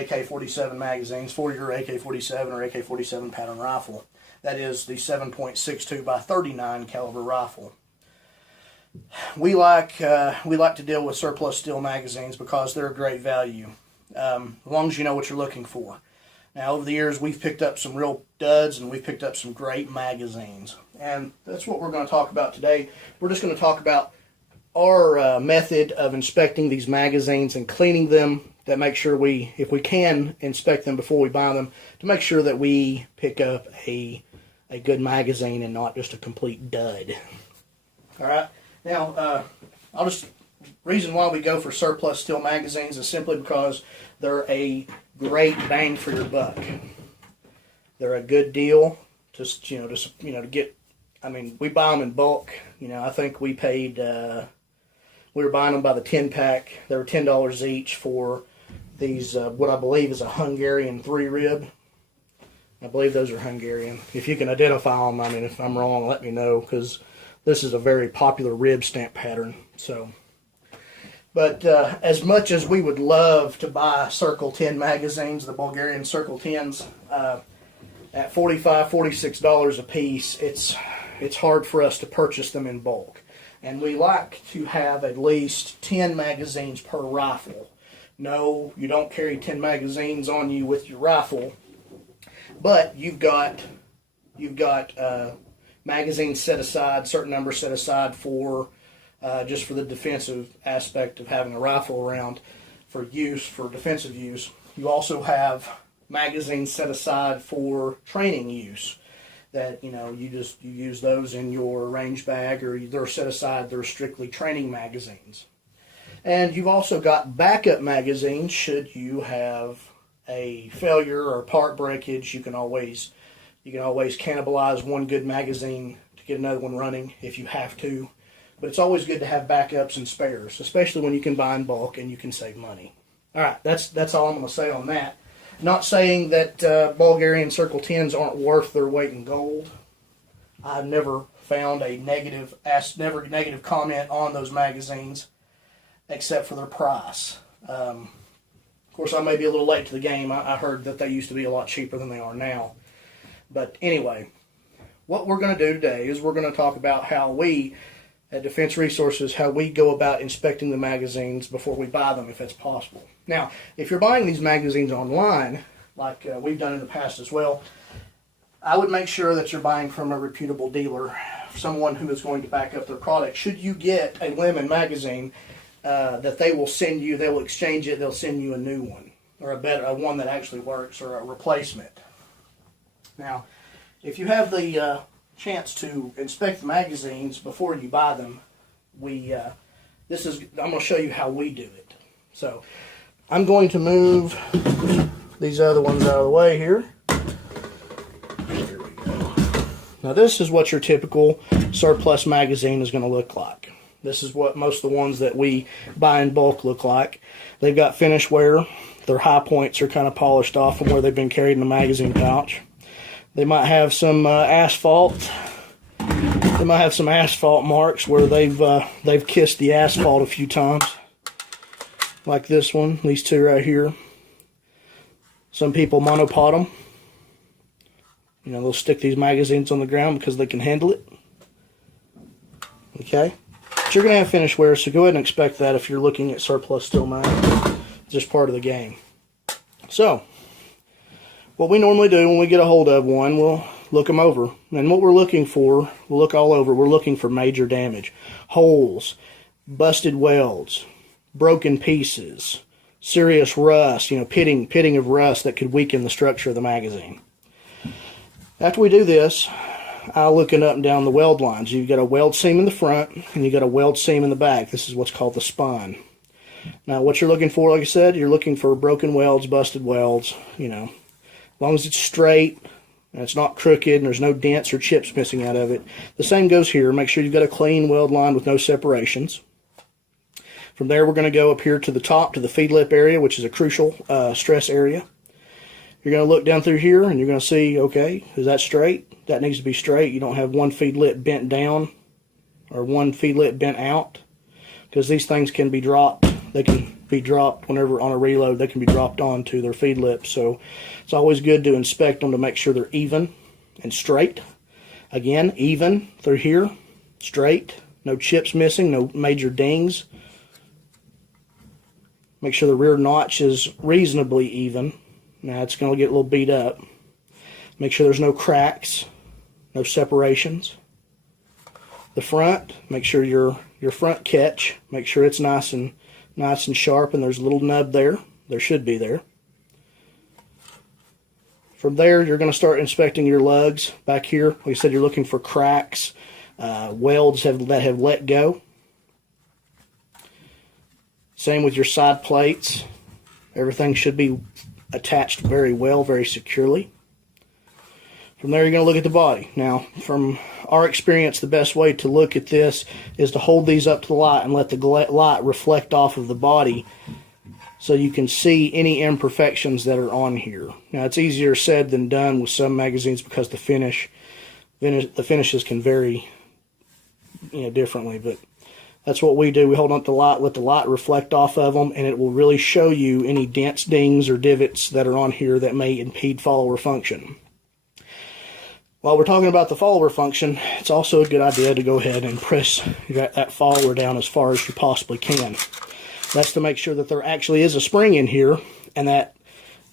AK-47 magazines for your AK-47 or AK-47 pattern rifle. That is the 7.62 by 39 caliber rifle. We like to deal with surplus steel magazines because they're a great value, as long as you know what you're looking for. Now, over the years, we've picked up some real duds, and we've picked up some great magazines. And that's what we're going to talk about today. We're just going to talk about our method of inspecting these magazines and cleaning them, that make sure if we can, inspect them before we buy them, to make sure that we pick up a good magazine and not just a complete dud. All right. Now, reason why we go for surplus steel magazines is simply because they're a great bang for your buck. They're a good deal. To get. I mean, we buy them in bulk. I think we paid. We were buying them by the 10-pack. They were $10 each for these. What I believe is a Hungarian 3-rib. I believe those are Hungarian. If you can identify them, I mean, if I'm wrong, let me know, because this is a very popular rib stamp pattern. So. But as much as we would love to buy Circle 10 magazines, the Bulgarian Circle 10s, at $45, $46 a piece, it's hard for us to purchase them in bulk. And we like to have at least 10 magazines per rifle. No, you don't carry 10 magazines on you with your rifle, but you've got magazines set aside, certain numbers set aside for just for the defensive aspect of having a rifle around for defensive use. You also have magazines set aside for training use, that you use those in your range bag, or they're set aside, they're strictly training magazines. And you've also got backup magazines should you have a failure or part breakage. You can always cannibalize one good magazine to get another one running if you have to. But it's always good to have backups and spares, especially when you can buy in bulk and you can save money. All right, that's all I'm going to say on that. Not saying that Bulgarian Circle 10s aren't worth their weight in gold. I've never found a negative comment on those magazines, except for their price. Of course, I may be a little late to the game. I heard that they used to be a lot cheaper than they are now. But anyway, what we're going to do today is we're going to talk about how we, at Defense Resources, how we go about inspecting the magazines before we buy them, if that's possible. Now, if you're buying these magazines online, like we've done in the past as well, I would make sure that you're buying from a reputable dealer, someone who is going to back up their product. Should you get a lemon magazine that they will send you, they will exchange it, they'll send you a new one, or a one that actually works, or a replacement. Now, if you have the chance to inspect the magazines before you buy them, I'm going to show you how we do it. So I'm going to move these other ones out of the way here. Here we go. Now this is what your typical surplus magazine is going to look like. This is what most of the ones that we buy in bulk look like. They've got finish wear. Their high points are kind of polished off from where they've been carried in the magazine pouch. They might have some asphalt. They might have some asphalt marks where they've kissed the asphalt a few times, like this one. These two right here. Some people monopod them. They'll stick these magazines on the ground because they can handle it. Okay, but you're gonna have finish wear, so go ahead and expect that if you're looking at surplus steel mag. It's just part of the game. So, what we normally do when we get a hold of one, we'll look them over. And what we're looking for, we'll look all over, we're looking for major damage. Holes, busted welds, broken pieces, serious rust, pitting of rust that could weaken the structure of the magazine. After we do this, I'll look up and down the weld lines. You've got a weld seam in the front, and you've got a weld seam in the back. This is what's called the spine. Now, what you're looking for, like I said, you're looking for broken welds, busted welds, As long as it's straight and it's not crooked and there's no dents or chips missing out of it. The same goes here. Make sure you've got a clean weld line with no separations. From there, we're going to go up here to the top, to the feed lip area, which is a crucial stress area. You're going to look down through here and you're going to see, okay, is that straight? That needs to be straight. You don't have one feed lip bent down or one feed lip bent out, because these things can be dropped. They can be dropped whenever on a reload. They can be dropped onto their feed lips. So it's always good to inspect them to make sure they're even and straight. Again, even through here, straight, no chips missing, no major dings. Make sure the rear notch is reasonably even. Now it's going to get a little beat up. Make sure there's no cracks, no separations. The front, make sure your front catch, make sure it's nice and sharp, and there's a little nub there. There should be there. From there, you're going to start inspecting your lugs back here. Like I said, you're looking for cracks, welds that have let go. Same with your side plates. Everything should be attached very well, very securely. From there, you're going to look at the body. Now, from our experience, the best way to look at this is to hold these up to the light and let the light reflect off of the body so you can see any imperfections that are on here. Now, it's easier said than done with some magazines because the finishes can vary, differently, but that's what we do. We hold on to the light, let the light reflect off of them, and it will really show you any dents, dings, or divots that are on here that may impede follower function. While we're talking about the follower function, it's also a good idea to go ahead and press that follower down as far as you possibly can. That's to make sure that there actually is a spring in here and that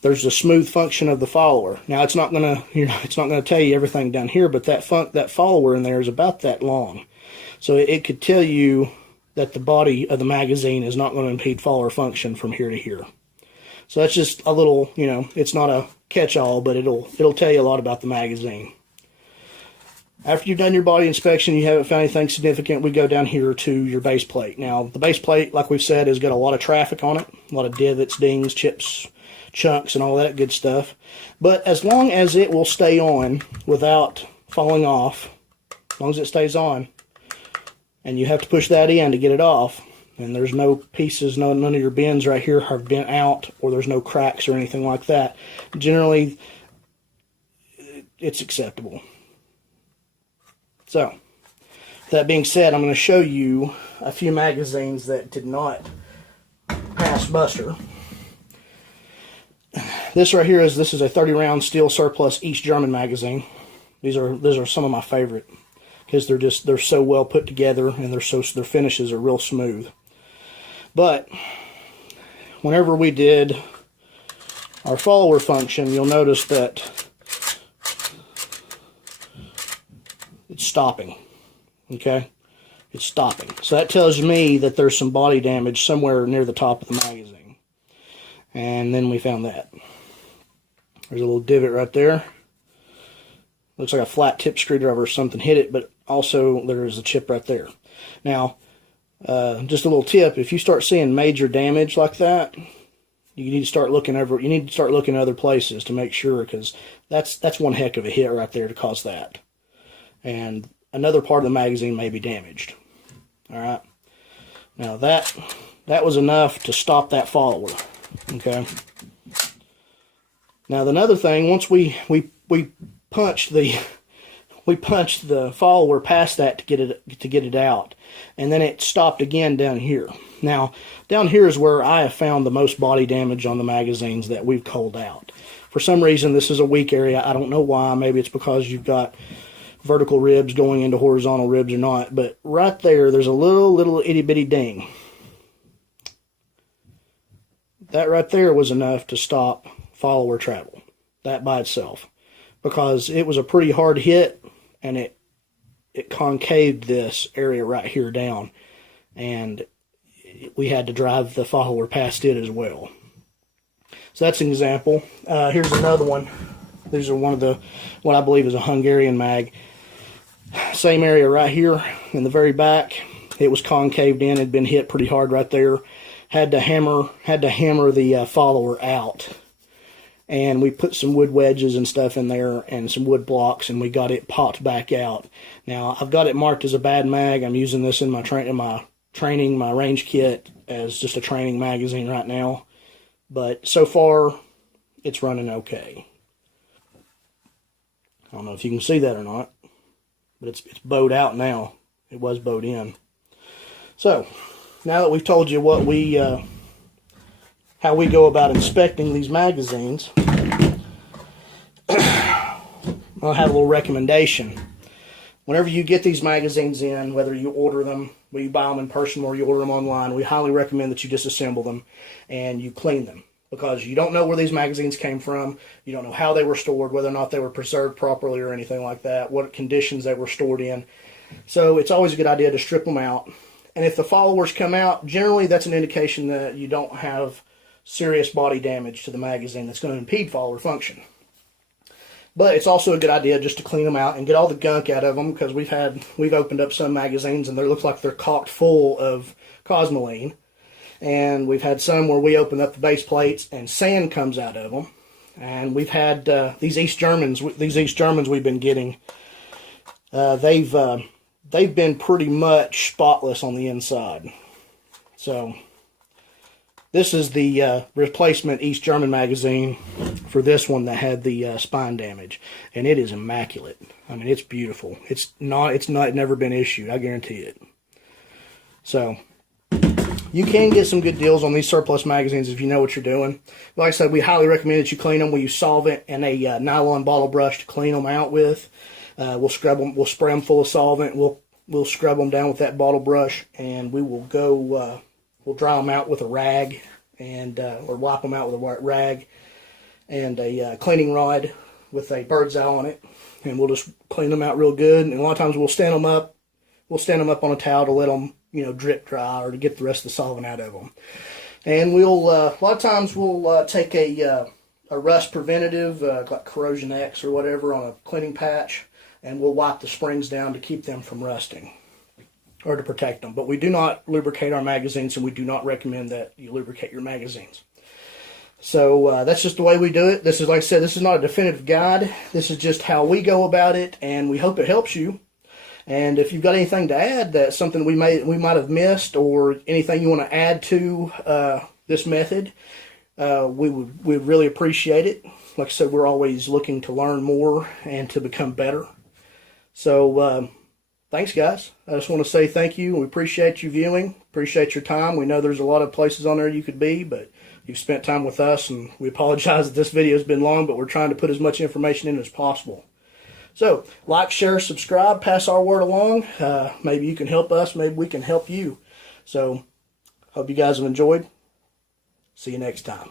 there's a smooth function of the follower. Now, it's not going to tell you everything down here, but that follower in there is about that long. So it could tell you that the body of the magazine is not going to impede follower function from here to here. So that's just a little, it's not a catch-all, but it'll tell you a lot about the magazine. After you've done your body inspection, you haven't found anything significant, we go down here to your base plate. Now, the base plate, like we've said, has got a lot of traffic on it, a lot of divots, dings, chips, chunks, and all that good stuff. But as long as it will stay on without falling off, as long as it stays on, and you have to push that in to get it off, and there's no pieces, none of your bends right here have bent out, or there's no cracks or anything like that, generally it's acceptable. So, that being said, I'm going to show you a few magazines that did not pass muster. This right here is a 30-round steel surplus East German magazine. These are some of my favorite because they're so well put together and their finishes are real smooth. But whenever we did our follower function, you'll notice that it's stopping. Okay? It's stopping. So that tells me that there's some body damage somewhere near the top of the magazine. And then we found that. There's a little divot right there. Looks like a flat tip screwdriver or something hit it, but also there's a chip right there. Now, just a little tip, if you start seeing major damage like that, you need to start looking other places to make sure, because that's one heck of a hit right there to cause that. And another part of the magazine may be damaged. Alright. Now that was enough to stop that follower. Okay. Now another thing, once we punched the follower past that to get it out, and then it stopped again down here. Now down here is where I have found the most body damage on the magazines that we've culled out. For some reason, this is a weak area. I don't know why. Maybe it's because you've got vertical ribs going into horizontal ribs or not, but right there's a little itty bitty ding. That right there was enough to stop follower travel, that by itself, because it was a pretty hard hit, and it concaved this area right here down, and we had to drive the follower past it as well. So that's an example. Here's another one. These are one of what I believe is a Hungarian mag. Same area right here in the very back. It was concaved in, had been hit pretty hard right there. Had to hammer the follower out. And we put some wood wedges and stuff in there and some wood blocks, and we got it popped back out. Now, I've got it marked as a bad mag. I'm using this in my range kit as just a training magazine right now. But so far, it's running okay. I don't know if you can see that or not, but it's bowed out now. It was bowed in. So, now that we've told you what we how we go about inspecting these magazines, I'll have a little recommendation. Whenever you get these magazines in, whether you order them, whether you buy them in person or you order them online, we highly recommend that you disassemble them and you clean them, because you don't know where these magazines came from. You don't know how they were stored, whether or not they were preserved properly or anything like that, what conditions they were stored in. So it's always a good idea to strip them out. And if the followers come out, generally that's an indication that you don't have serious body damage to the magazine that's going to impede follower function. But it's also a good idea just to clean them out and get all the gunk out of them, because we've opened up some magazines and they look like they're caulked full of cosmoline. And we've had some where we open up the base plates and sand comes out of them. And we've had these East Germans we've been getting. They've been pretty much spotless on the inside. So this is the replacement East German magazine for this one that had the spine damage, and it is immaculate. I mean, it's beautiful. It's never been issued, I guarantee it. So you can get some good deals on these surplus magazines if you know what you're doing. Like I said, we highly recommend that you clean them. We use solvent and a nylon bottle brush to clean them out with. We'll scrub them. We'll spray them full of solvent. We'll scrub them down with that bottle brush, and we will go. We'll dry them out with a rag, and or wipe them out with a white rag and a cleaning rod with a bird's eye on it, and we'll just clean them out real good. And a lot of times we'll stand them up. We'll stand them up on a towel to let them, drip dry, or to get the rest of the solvent out of them. And we'll a lot of times we'll take a rust preventative, like Corrosion X or whatever, on a cleaning patch, and we'll wipe the springs down to keep them from rusting, or to protect them. But we do not lubricate our magazines, and we do not recommend that you lubricate your magazines. So that's just the way we do it. This is, like I said, this is not a definitive guide. This is just how we go about it, and we hope it helps you. And if you've got anything to add, that's something we might have missed, or anything you want to add to this method, we'd really appreciate it. Like I said, we're always looking to learn more and to become better. So thanks, guys. I just want to say thank you. We appreciate you viewing, appreciate your time. We know there's a lot of places on there you could be, but you've spent time with us, and we apologize that this video has been long, but we're trying to put as much information in as possible. So, like, share, subscribe, pass our word along. Maybe you can help us, maybe we can help you. So, hope you guys have enjoyed. See you next time.